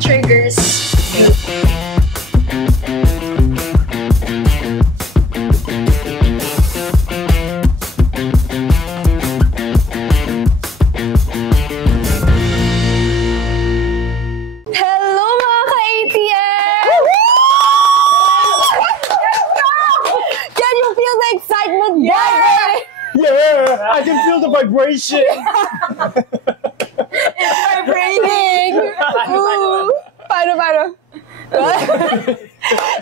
What triggers you? Hello mga ka-ATM! Can you feel the excitement? Yeah! I can feel the vibration! Vibrating! Paano?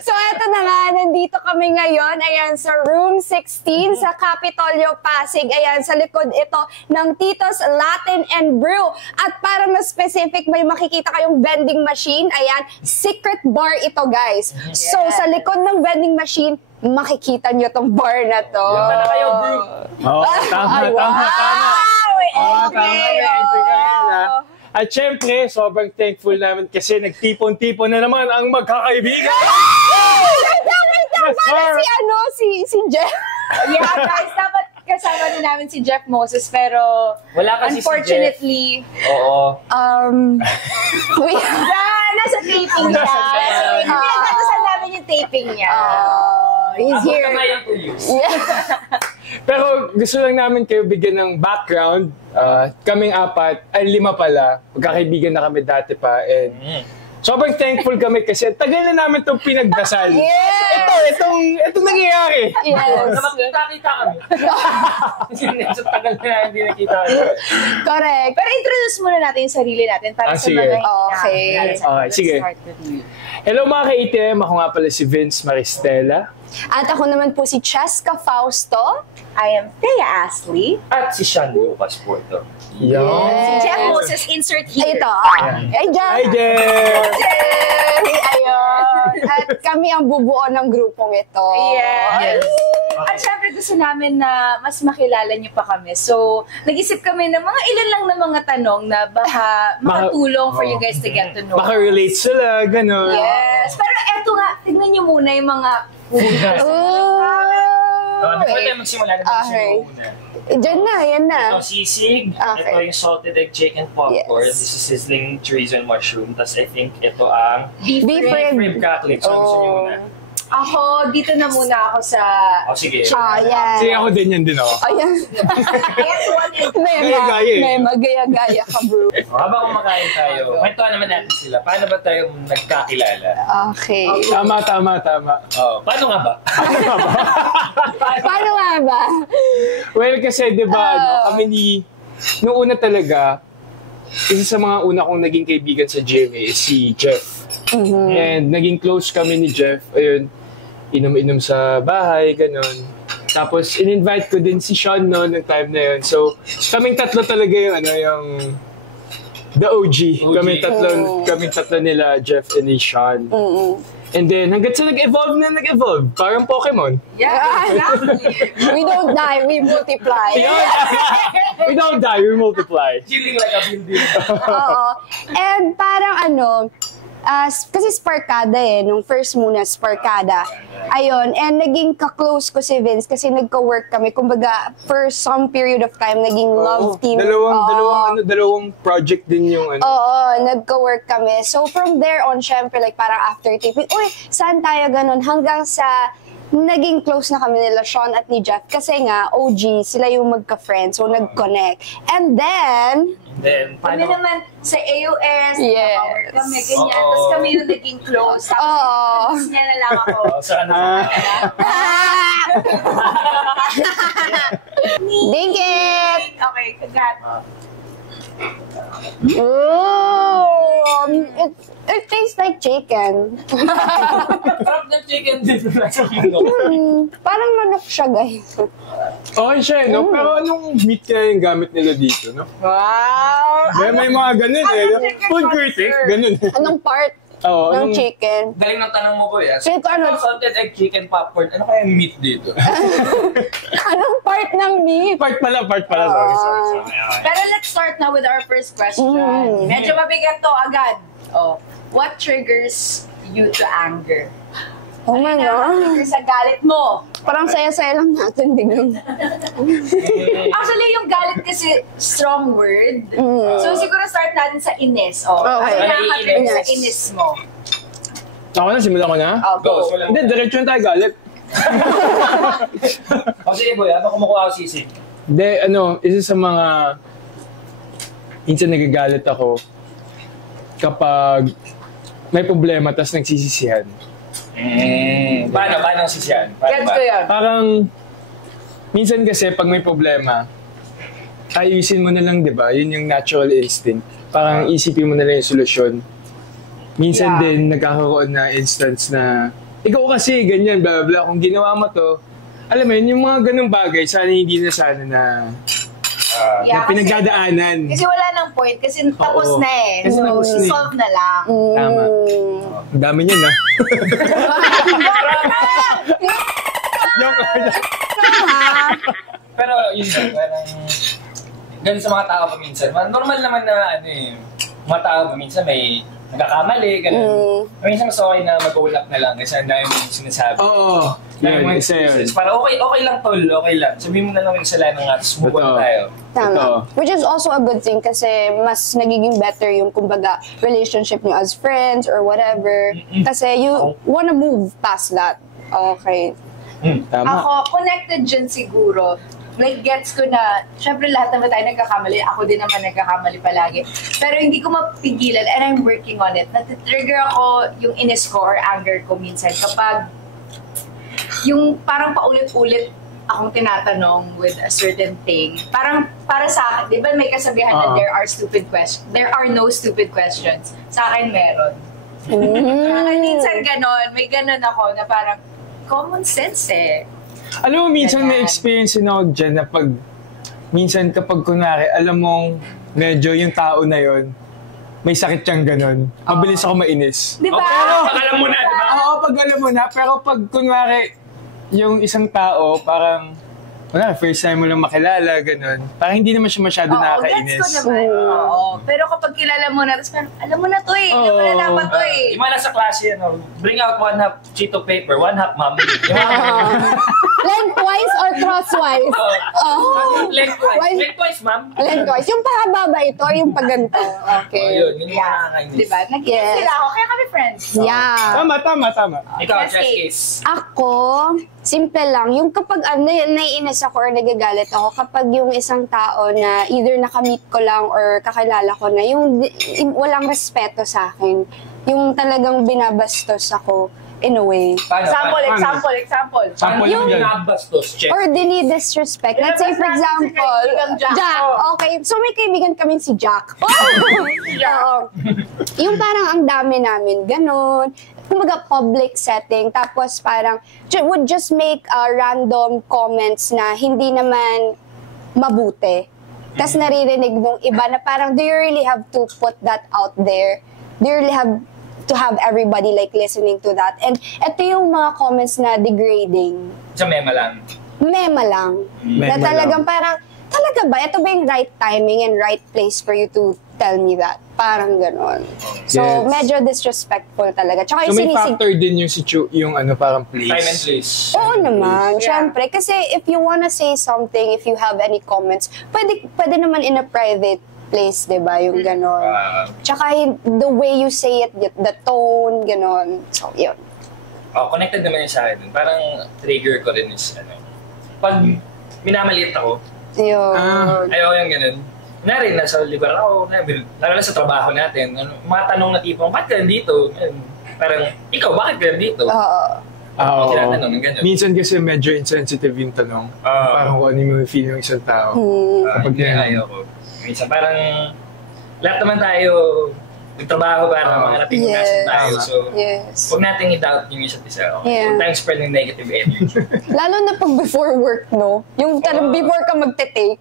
So, eto na nga, nandito kami ngayon, ayan, sa room 16 sa Capitolio, Pasig. Ayan, sa likod ito ng Tito's Latin and Brew. At para mas specific, may makikita kayong vending machine. Ayan, secret bar ito, guys. So, sa likod ng vending machine, makikita nyo tong bar na to. Diyan na kayo, bro. Oo, tama. At syempre, sobrang thankful namin kasi nagtipon-tipon na naman ang magkakaibigan. Si Jeff. Yeah, guys, dapat kasama na namin si Jeff Moses, pero Wala kasi unfortunately, si Jeff. Oo. nasa taping niya. Pinagdadasal namin yung taping niya. He's Abot here. na yung 2 years. Pero gusto lang namin kayo bigyan ng background. Kaming apat, ay 5 pala. Magkakaibigan na kami dati pa. And sobrang thankful kami kasi tagal na namin itong pinagdasal. Yes! Itong nangyayari. Yes. Na magkita-kita kami. Sa tagal na hindi nakita kami. Correct. Pero introduce muna natin yung sarili natin para sa Sige. mga hindi Okay. nakakilala. Let's Sige. start with you. Hello mga ka-ATM, ako nga pala si Vince Maristela. At ako naman po si Cheska Fausto. I am Thea Ashley. At si Sean Lucas po ito. Si Jeff Moses, insert here. Ito. Ay, Jeff. Hi, Jeff! Ayun. At kami ang bubuo ng grupong ito. Yes. At syempre gusto namin na mas makilala niyo pa kami. So, nag-isip kami ng mga ilan lang na mga tanong na baka makatulong for you guys to get to know. Baka relate sila, gano'n. Yes. Pero eto nga, tignan niyo muna yung mga Pwede magsimula na Okay. muna. Diyan na, yan na. Ito, sisig. Okay. Ito yung salted egg chicken popcorn. Yes. This is sizzling chorizo and mushroom. Tapos I think ito ang Beef rib. rib crackling. So, gusto niyo muna? Ako, dito na muna ako sa... O, sige. Yan. Sige, ako din yan din ako. Ayan. Gaya-gaya eh. Gaya-gaya ka, bro. Habang kumakain tayo, kwentuhan naman natin sila. Paano ba tayo nagkakilala? Okay. Tama. Oh, paano nga ba? Paano nga ba? Well, kasi di ba, kami nung una talaga, isa sa mga una kong naging kaibigan sa GMA is si Jeff. And naging close kami ni Jeff. Ayun, inom-inom sa bahay, ganon. Tapos, in-invite ko din si Sean noon ng time na yun. So, kaming tatlo talaga yung the OG. Kaming tatlo nila, Jeff and ni Sean. And then, hanggang sa nag-evolve. Parang Pokemon. Yeah, exactly. We don't die, we multiply. We don't die, we multiply. Chilling like a building. Oo. And parang kasi Sparkada nung first muna Sparkada. Ayun, and naging ka-close ko si Vince kasi nagka-work kami. Kumbaga, for some period of time, naging love team. Dalawang project din yung Oo, nagka-work kami. So from there on, syempre, like parang after taping, uy, saan tayo ganun? Hanggang sa naging close na kami nila, Sean at ni Jeff. Kasi nga, OG, sila yung magka-friend. So, nag-connect. And then, Kami naman sa AOS, Yes. kami ganyan. Oo. Tapos kami yung naging close. Tapos, Oo. niya na lang ako. Saan ding it! Okay, kagat. Oh, it tastes like chicken. Sarap ng chicken din sa manok. Parang manok siya, guys. Okay siya, no? Pero anong meat kaya yung gamit nila dito, no? Wow! May mga ganun Food critic, ganun Anong part Oo, ng chicken? Galing ng tanong mo ko Sige, ano? Salted egg chicken popcorn. Ano kaya yung meat dito? Anong part ng meat? Part pala. Sorry. Pero let's start now with our first question. Medyo mabigat to agad. Oh, what triggers you to anger? Oh my God. Sa galit mo. Parang saya-saya lang natin biglang. Actually, yung galit kasi strong word. So siguro start natin sa inis. Okay. Nakakatrin sa Inis. inis mo. Ako na, simulan ko na? Go, so lang. Hindi, diretso na tayo galit. O sige boy, habang kumukuha ako sisig. Hindi, isa sa mga minsan nagagalit ako kapag may problema tapos nagsisisihan. Paano ang sisyan? Gets ko yun. Parang, minsan kasi pag may problema, ayusin mo na lang, di ba? Yun yung natural instinct. Parang isipin mo na lang yung solusyon. Minsan din, nagkakaroon na instance na, ikaw kasi, ganyan, blah, blah, blah. Kung ginawa mo to, alam mo yun, yung mga ganung bagay, sana hindi na sana na Yeah, pinagdadaanan. Kasi wala nang point. Kasi tapos Oo. na eh. Kasi tapos na eh. Solve na lang. Tama. Ang dami niyan, ha? Pero yun din, parang ganun sa mga tao paminsan. Normal naman na mga tao paminsan may nagkakamali, ganun. Minsan mas okay na mag-hold up na lang kasi ang dami mong sinasabi. Oo. Yun, isa yun. Para okay lang tol, okay lang. Sabihin mo na lang yung kasalanan nga, tapos move on Totoo. tayo. Tama. Totoo. Which is also a good thing kasi mas nagiging better yung kumbaga relationship niyo as friends or whatever. Kasi you wanna move past that. Okay. Tama. Ako, connected dyan siguro. Like, gets ko na, syempre lahat naman tayo nagkakamali. Ako din naman nagkakamali palagi. Pero hindi ko mapigilan and I'm working on it. Natitrigger ako yung inis ko or anger ko minsan kapag yung parang paulit-ulit akong tinatanong with a certain thing. Parang para sa akin, di ba may kasabihan na there are no stupid questions. Sa akin meron. Minsan ganon, may ganon ako na parang common sense eh. Alam mo, minsan may Ganyan. experience din ako dyan na minsan kapag kunwari, alam mong medyo yung tao na yon may sakit siyang ganon. Mabilis ako mainis. Di ba? Pag alam mo na, di ba? Oo, pag alam mo na, pero pag kunwari, yung isang tao, parang, first time mo lang makilala, ganon. Parang hindi naman siya masyado nakakainis. Gets ko naman. Oo. Pero kapag kilala mo na, tapos parang, alam mo na to eh. Alam mo na dapat to eh. Yung mga nasa klase, bring out 1/2 sheet of paper, 1/2 ma'am. Yung mga Lengthwise or crosswise? lengthwise, ma'am. Lengthwise. Yung pahaba ba ito or yung paganto? Okay. Yun yung mga nakakainis. Di ba? Nag-inis Yes. sila ako. Kaya kami friends. Yeah. Tama. Ikaw, Yes, chess case. case. Ako, simple lang. Yung kapag naiinis ako or nagagalit ako, kapag yung isang tao na either nakamit ko lang or kakilala ko na, yung walang respeto sa akin. Yung talagang binabastos ako in a way. Example. Sample Yung lang yan. nabastos, check. Or dinidisrespect. Let's say, for Ilabas natin si example, kaibigang Jack. Jack. Okay. So, may kaibigan kaming si Jack. Oo. Yung parang ang dami namin, ganun. Kumbaga, public setting. Tapos parang, would just make random comments na hindi naman mabuti. Tapos naririnig nung iba na parang, do you really have to put that out there? Do you really have to have everybody like listening to that? And ito yung mga comments na degrading. Sa mema lang. Mema lang. Na Mema talagang lang. parang, talaga ba? Ito ba yung right timing and right place for you to tell me that? Parang ganon. So, Yes. medyo disrespectful talaga. Tsaka So may yung factor din yung parang Time and place. place. Oo naman, Yeah. syempre. Kasi if you wanna say something, if you have any comments, pwede naman in a private place, di ba? Yung ganon. Tsaka the way you say it, the tone, ganon. So, yun. Connected naman yun sa akin. Parang trigger ko rin is, pag minamaliit ako, Yun. ayaw yung ganun. Nari, nasa libar ako, lalo sa trabaho natin, mga tanong na tipong, bakit ka nandito? Parang, ikaw, bakit ka nandito? Oo. Oo. Tinatanong ng ganun. Minsan kasi medyo insensitive yung tanong. Parang kung ano yung feel ng isang tao. Kapag Hindi, yan. ayaw ko. Minsan parang, lahat naman tayo, nagtrabaho para mangarapin kung Yes. nasan tayo. Tama. So, Yes. huwag nating i-doubt yung isa't isa. Okay? Yeah. Huwag tayong spread ng negative energy. Lalo na pag before work, no? Yung talagang before ka magte-take.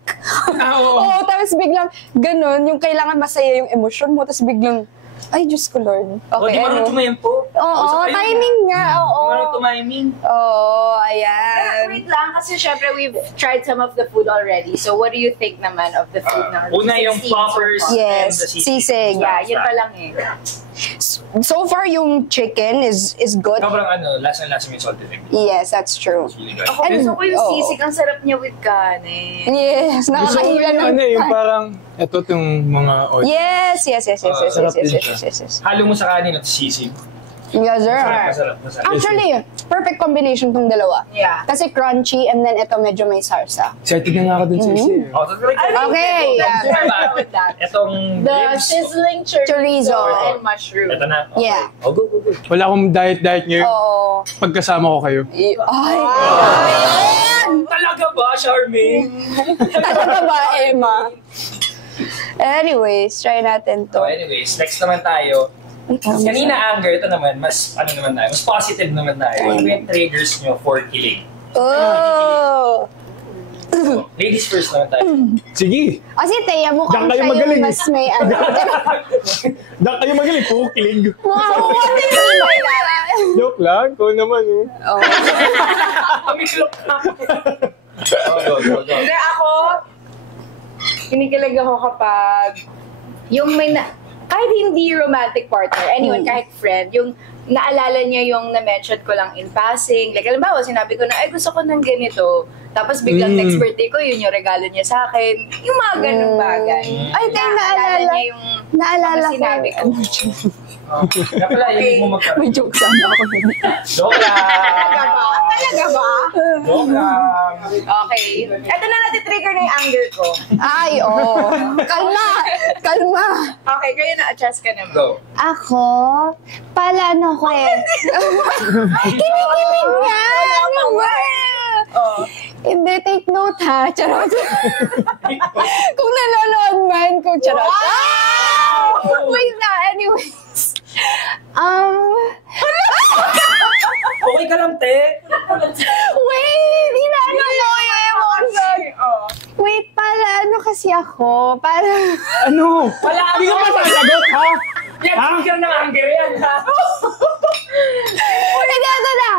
Oo. Oo, tapos biglang ganun, yung kailangan masaya yung emosyon mo, tapos biglang, ay, Diyos ko, Lord. O, di marunong tumayempo. Oo, timing nga, oo. Di marunong tumiming. Oo, Pero ayan. wait lang, kasi syempre we've tried some of the food already. So what do you think naman of the food na Una yung 16 poppers so far? Yes, and the sisig. Yeah, yun pa lang eh. So far, yung chicken is good. Sobrang lasa-lasa yung salted egg. Yes, that's true. It's really good. Ako gusto ko yung Oo. sisig. Ang sarap niya with kanin. Yes, Gusto ko nakakahila yung ng... yung parang, ito itong mga oil. Yes. sarap din siya. Yes. Halo mo sa kanin at sisig. Yes, sir. Masarap. Actually, perfect combination tong dalawa. Yeah. Kasi crunchy and then ito medyo may sarsa. Excited na nga ako dun sa isa. Oh, Okay, yeah. With that. Itong The ribs. sizzling Chorizo. and mushroom. Ito na. Okay. Yeah. Oh, go. Wala akong diet ngayon. Oo. Pagkasama ko kayo. Ay, Talaga ba, Charmaine? talaga ba, Emma? Anyways, try natin to. So anyways, next naman tayo. Kanina anger, ito naman, mas mas positive naman tayo. Ano yung triggers nyo for killing? Oh! So, ladies first naman tayo. Sige. Kasi Teya, mukhang Diyan kayo siya magaling. yung mas may ano. Dak kayo magaling. Puro kilig. Mukhang hindi ba Joke lang. Ko naman. Oh. Pamiklok na. Go. Hindi ako, kinikilig ako kapag yung kahit hindi romantic partner, anyone, kahit friend, yung naalala niya yung na-mention ko lang in passing. Like, alam sinabi ko na, ay, gusto ko ng ganito. Tapos biglang next birthday ko, yun yung regalo niya sa akin. Yung mga ganung bagay. Ay, Teya, naalala. niya yung Naalala mga ko. sinabi ko. Kaya pala, hindi mo magkaroon. May joke sana ako. Joke lang. Talaga ba? Joke lang. Okay. Ito na natitrigger na yung anger ko. Ay, oh. Kalma. Okay, kayo na-adjust ka naman. Go. Ako, palano ko eh. Kinikilig nga! Ano ba? Oh. Hindi, take note ha. Charot. Kung nanonood man, kung charot. Wait na, anyways. Okay ka lang, te. Wait, inaano ko yung emotion. Wait, pala ano kasi ako? Ano? Wala Hindi ka pa sasagot, ha? Yan, trigger ng anger yan, ha? Nagano na!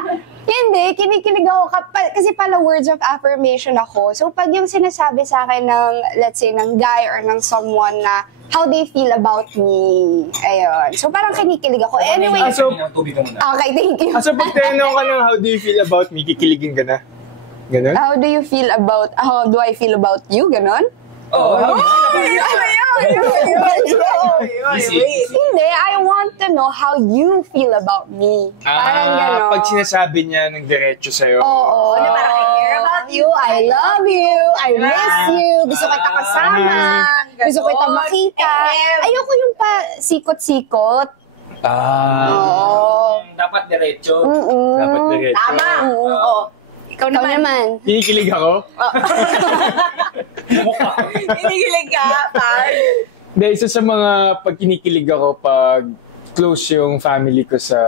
Hindi, kinikilig ako kasi pala words of affirmation ako. So pag yung sinasabi sa akin ng, let's say, ng guy or ng someone na how they feel about me. Ayun. So parang kinikilig ako. Anyway, so- Tubig ka muna. okay, thank you. So pag tinanong ka ng how do you feel about me, kikiligin ka na? Ganon? How do I feel about you? Ganon? Oh, how do you Easy. Hindi, I want to know how you feel about me. Parang ganon. Pag sinasabi niya ng diretso sa'yo. Oo. Na parang I care about you, I love you, I miss you, gusto kita kasama, gusto kita makita. Ayoko yung pa sikot-sikot. Oo. Dapat diretso. Dapat diretso. Tama. Oo. Ikaw Ikaw naman. Kinikilig ako? Kinikilig ka, par. Hindi, isa sa mga pag kinikilig ako, pag close yung family ko sa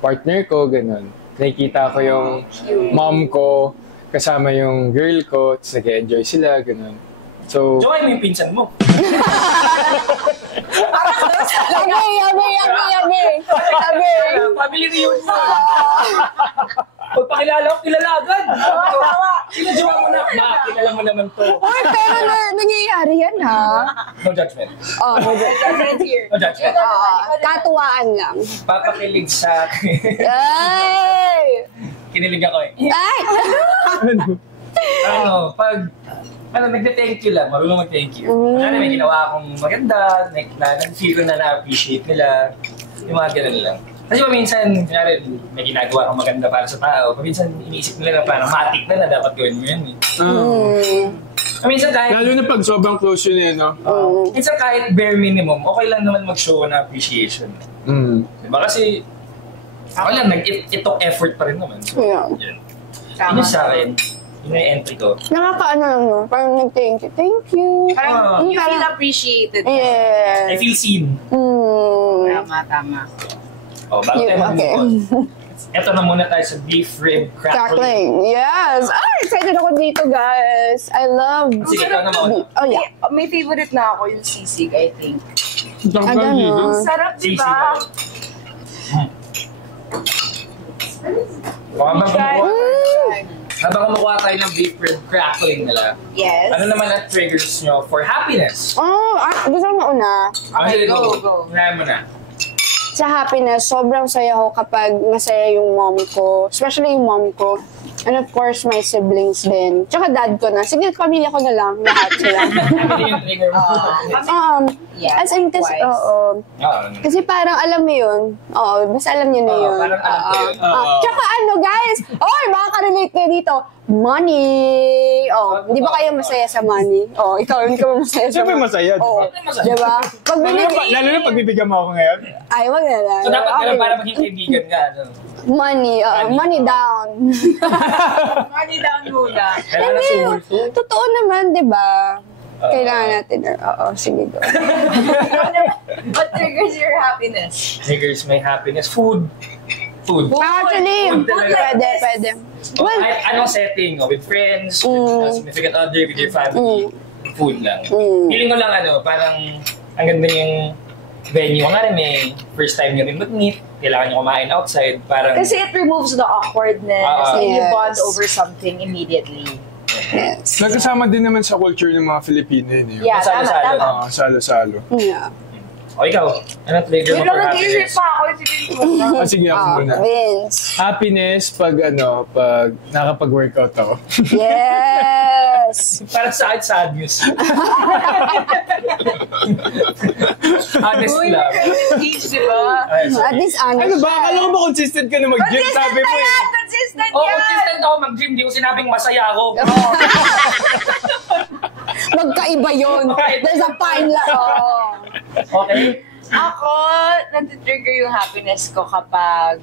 partner ko, ganun. Nakikita ko yung mom ko, kasama yung girl ko, tapos nag-enjoy sila, ganun. So, Joy mo yung pinsan mo. Yabe. Family reunion. Pagpakilala ko, kilala agad. Sino jowa mo na? Kilala mo naman to. Uy, pero nangyayari yan ha. No judgment. Oh, Judgment here. No judgment. katuwaan lang. Papakilig sa akin. Ay! Kinilig ako eh. Ay! Nagde-thank you lang, marunong mag-thank you. Ano, may ginawa akong maganda, feel ko na na-appreciate nila, yung mga ganun lang. Kasi paminsan, kunyari, may ginagawa kang maganda para sa tao, paminsan iniisip nila na parang matik na dapat gawin mo yun eh. Paminsan kahit, lalo na pag sobrang close yun eh, no? minsan kahit bare minimum, okay lang naman mag-show na appreciation. Diba kasi, ako lang, it took effort pa rin naman. So, Yeah. yun. Yun yung sa akin, yun yung entry ko. Nakakaano lang no? Parang nag-thank you. Thank you. Parang you feel Parang- appreciated. I Yes. feel seen. Tama. Oh, bago tayo Okay. mag-move on. Eto na muna tayo sa beef rib crackling. Crackling. Yes. Ay, excited ako dito, guys. I love... Sige, ikaw naman. Oh, yeah. May favorite na ako yung sisig, I think. Ganun. Sarap, di ba? Habang kumukuha tayo ng beef rib crackling nila, Yes. ano naman ang triggers nyo for happiness? Oh, gusto mo mauna? Okay, Sige, go. Unahin mo na. sa happiness, sobrang saya ko kapag masaya yung mom ko. Especially yung mom ko. And of course, my siblings din. Tsaka dad ko na. Sige, pamilya ko na lang. Lahat sila. Family yung trigger mo. Yeah, as in, kasi, oo. Kasi parang alam mo yun. Oo, basta alam niyo na yun. Parang alam ko yun. Tsaka ano, guys? Oh, makaka-relate kayo dito. Money! Oh, di ba kayo masaya sa money? Oh, ikaw, hindi ka ba masaya sa Siyempre money? masaya, di Oo. ba? Di ba? Pag Lalo na pagbibigyan mo ako ngayon. Ay, wag na lang. So dapat Okay. ganun para maging kaibigan ka. Ano? Money, money down. Money down muna. Kailangan na sumulto. Totoo naman, di ba? Kailangan natin. Oo, sige go. What triggers your happiness? Triggers my happiness. Food. Actually, Food talaga. pwede. Well, Well, anong setting? With friends, with a significant other, with your family. Food lang. Feeling ko lang parang ang ganda yung venue. Nga rin first time nyo rin mag-meet. Kailangan nyo kumain outside. Parang, Kasi it removes the awkwardness and you Yes. bond over something immediately. yes. Nagkasama din naman sa culture ng mga Filipino yun. Eh. Yeah, tama, Salo-salo. tama. Salo-salo. Yeah. o ikaw, anong trigger mo Wait for lang, nag-iisip happiness? pa ako. Sige ako muna. Vince. Happiness pag pag nakapag-workout ako. Yes. Parang sa akin, sad news. Honest lang. Di ba? At least honest. Ano ba? Akala ko ba consistent ka na mag-gym? Sabi mo eh. Consistent Oo, yan! consistent ako mag-gym. Di ko sinabing masaya ako. Magkaiba yun. There's a fine line. Oh. Okay? Ako, natitrigger yung happiness ko kapag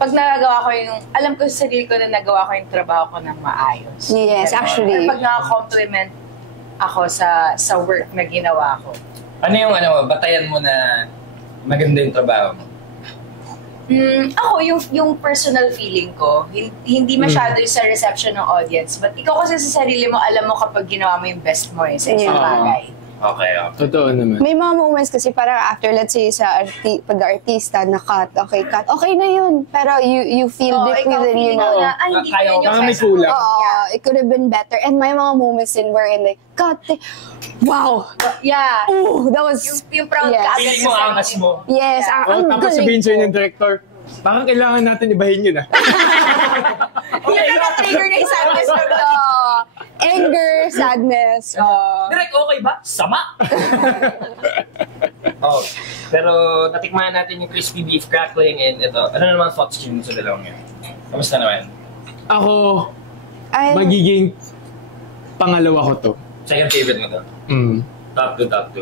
nagagawa ko yung, alam ko sa sarili ko na nagawa ko yung trabaho ko ng maayos. Yes, actually. Or pag naka-compliment ako sa work na ginawa ko. Ano yung batayan mo na maganda yung trabaho mo? Ako, yung personal feeling ko, hindi masyado yung sa reception ng audience. But ikaw kasi sa sarili mo, alam mo kapag ginawa mo yung best mo sa isang Yeah. bagay. Okay. Totoo naman. May mga moments kasi parang after, let's say, pag-artista na cut, okay na yun. Pero you feel deep ikaw within, you feeling know. mo na, ay, hindi ko Kaya yun ko. yung Parang may best mo. kulang. It could have been better. And may mga moments din wherein like, cut, wow! Yeah. Ooh, that was... Yung proud Yes. ka agad Feeling sa mo sarili angas mo. Yes, Yeah. ang Tapos galing sabihin sa'yo ko. ng director, baka kailangan natin ibahin yun ah. Yung na-trigger na yung sadness ko doon. Anger, sadness. Direct, okay ba? Sama! Oh, pero natikman natin yung crispy beef crackling and ito. Ano naman thoughts yun sa dalawang yun? Kamusta naman? Ako, I, magiging pangalawa ko to. Second favorite mo to? Top 2, top 2.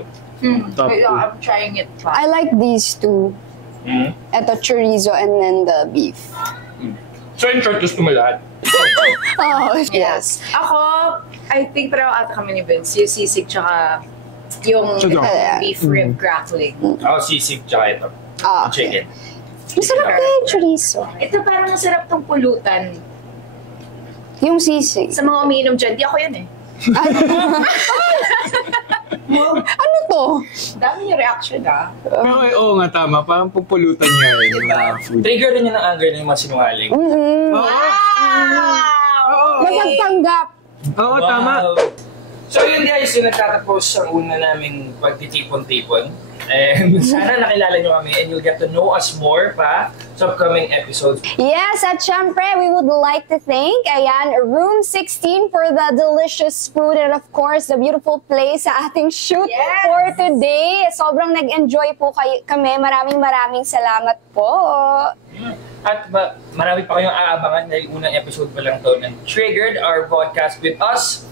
Top Wait, two. I'm trying it pa. I like these two. Ito, chorizo and then the beef. So in short, gusto mo lahat. Oh, yes. Ako, I think parang ata kami ni Vince, yung sisig tsaka yung Sudok. beef rib crackling. Ako sisig tsaka ito. Ah, Yung chicken. Masarap na yung chorizo. Ito parang masarap tong pulutan. Yung sisig. Sa mga umiinom dyan, di ako yan eh. Ano to? Dami yung reaction ah. Okay, oo nga, tama. Parang pupulutan niya eh. Yung mga food. Trigger rin yun ng anger ng mga sinungaling. Mapagpanggap. Oo, tama. So yun guys, yung nagtatapos ang una naming pagtitipon-tipon. And sana nakilala nyo kami and you'll get to know us more pa sa upcoming episodes. Yes, at syempre, we would like to thank, Room 16 for the delicious food and of course, the beautiful place sa ating shoot Yes! for today. Sobrang nag-enjoy po kami. Maraming salamat po. At marami pa kayong aabangan dahil unang episode pa lang to ng Triggered, our podcast with us.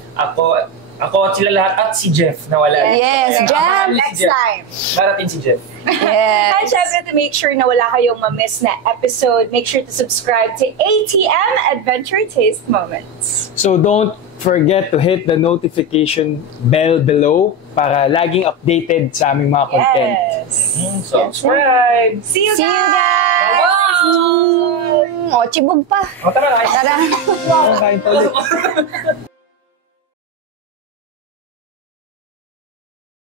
Ako at sila lahat at si Jeff na wala. Yes, Jeff, Abangan niyo si Next Jeff. time. Darating si Jeff. Yes. And syempre, to make sure na wala kayong ma-miss na episode, make sure to subscribe to ATM Adventure Taste Moments. So don't forget to hit the notification bell below para laging updated sa aming mga content. Yes. Subscribe! See you See you guys! guys! Wow! O, chibog pa. O tara, guys. Tara. Kain pa ulit.